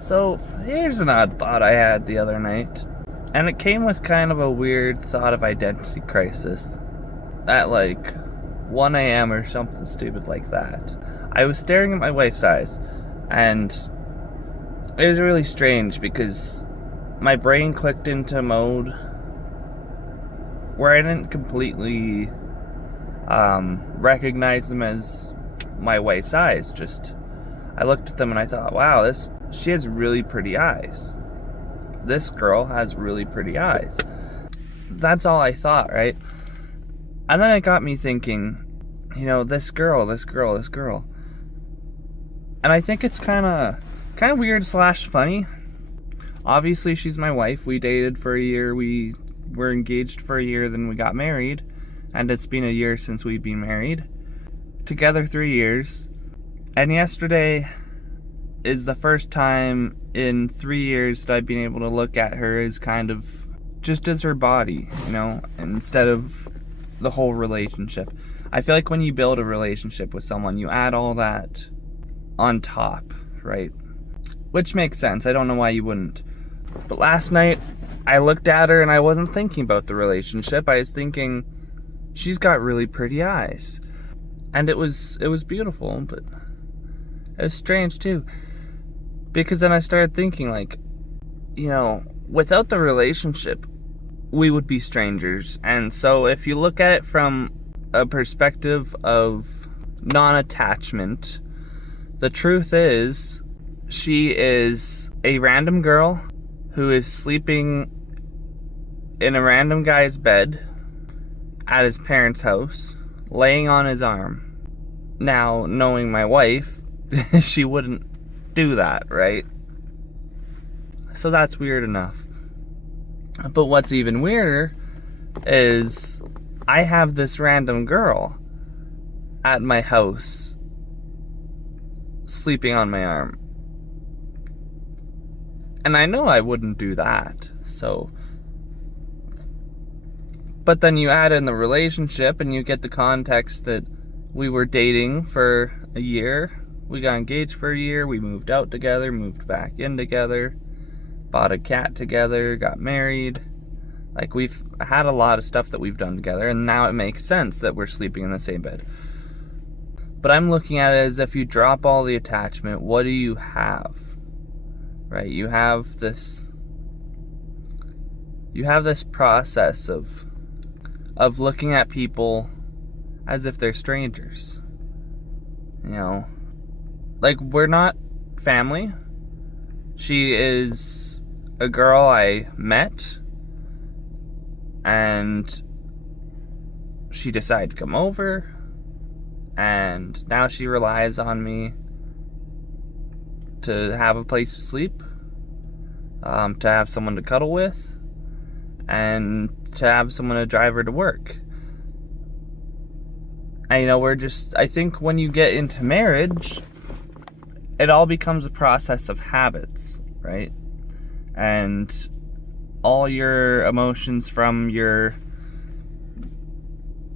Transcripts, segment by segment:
So, here's an odd thought I had the other night. And it came with kind of a weird thought of identity crisis. At like 1 a.m. or something stupid like that. I was staring at my wife's eyes. And it was really strange because my brain clicked into mode where I didn't completely recognize them as my wife's eyes. Just, I looked at them and I thought, wow, she has really pretty eyes. This girl has really pretty eyes. That's all I thought, right? And then it got me thinking, this girl. And I think it's kind of weird / funny. Obviously, she's my wife. We dated for a year. We were engaged for a year, then we got married. And it's been a year since we've been married. Together 3 years. And yesterday is the first time in 3 years that I've been able to look at her as kind of just as her body, instead of the whole relationship. I feel like when you build a relationship with someone, you add all that on top, right? Which makes sense. I don't know why you wouldn't. But last night, I looked at her and I wasn't thinking about the relationship. I was thinking, she's got really pretty eyes. And it was beautiful, but it was strange too. Because then I started thinking, without the relationship, we would be strangers. And so if you look at it from a perspective of non-attachment, the truth is, she is a random girl who is sleeping in a random guy's bed at his parents' house, laying on his arm. Now, knowing my wife, she wouldn't do that, right? So that's weird enough. But what's even weirder is I have this random girl at my house sleeping on my arm. And I know I wouldn't do that. So, but then you add in the relationship and you get the context that we were dating for a year. We got engaged for a year. We moved out together, moved back in together, bought a cat together, got married. Like, we've had a lot of stuff that we've done together, and now it makes sense that we're sleeping in the same bed. But I'm looking at it as if you drop all the attachment, what do you have? Right? You have this process of looking at people as if they're strangers. Like, we're not family. She is a girl I met, and she decided to come over, and now she relies on me to have a place to sleep, to have someone to cuddle with, and to have someone to drive her to work. And I think when you get into marriage, it all becomes a process of habits, right? And all your emotions from your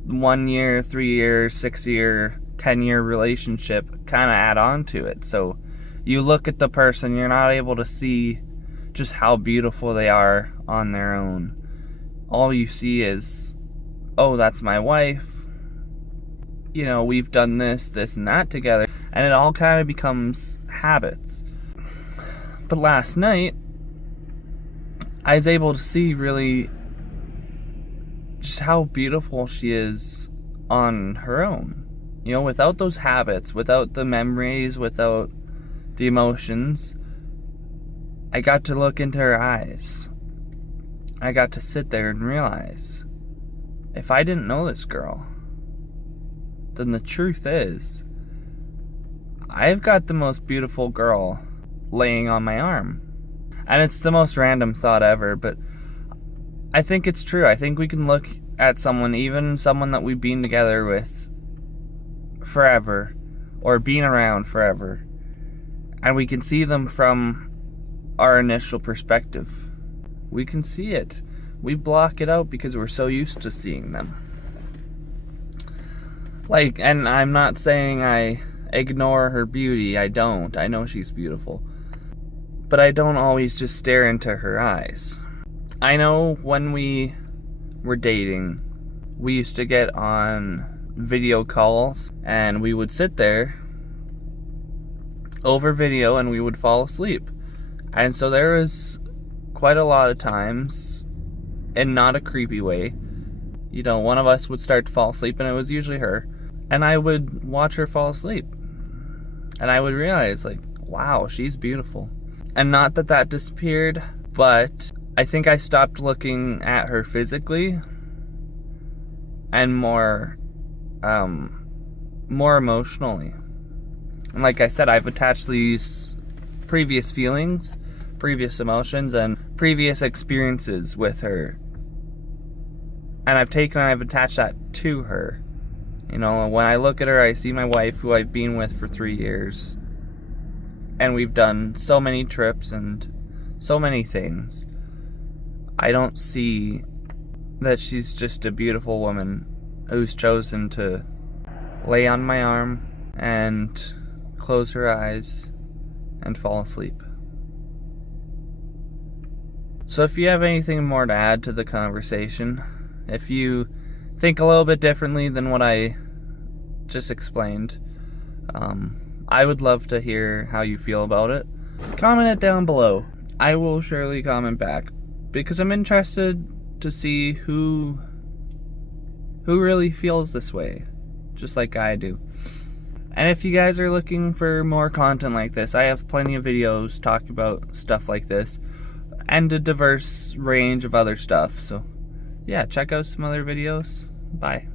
1 year, 3 year, 6 year, 10-year relationship kind of add on to it. So you look at the person, you're not able to see just how beautiful they are on their own. All you see is, oh, that's my wife. We've done this, and that together. And it all kind of becomes habits. But last night, I was able to see really just how beautiful she is on her own. Without those habits, without the memories, without the emotions, I got to look into her eyes. I got to sit there and realize, if I didn't know this girl, then the truth is, I've got the most beautiful girl laying on my arm. And it's the most random thought ever, but I think it's true. I think we can look at someone, even someone that we've been together with forever, or been around forever, and we can see them from our initial perspective. We can see it. We block it out because we're so used to seeing them. And I'm not saying I ignore her beauty. I don't. I know she's beautiful. but I don't always just stare into her eyes. I know when we were dating, we used to get on video calls and we would sit there over video and we would fall asleep. And so there was quite a lot of times, in not a creepy way, you know, one of us would start to fall asleep and it was usually her, and I would watch her fall asleep and I would realize, like, wow, she's beautiful. And not that that disappeared, but I think I stopped looking at her physically and more emotionally. And like I said, I've attached these previous feelings, previous emotions, and previous experiences with her. And I've attached that to her. You know, when I look at her, I see my wife, who I've been with for 3 years. And we've done so many trips and so many things. I don't see that she's just a beautiful woman who's chosen to lay on my arm and close her eyes and fall asleep. So if you have anything more to add to the conversation, if you think a little bit differently than what I just explained, I would love to hear how you feel about it. Comment it down below. I will surely comment back, because I'm interested to see who really feels this way, just like I do. And if you guys are looking for more content like this, I have plenty of videos talking about stuff like this, and a diverse range of other stuff. So yeah, check out some other videos. Bye.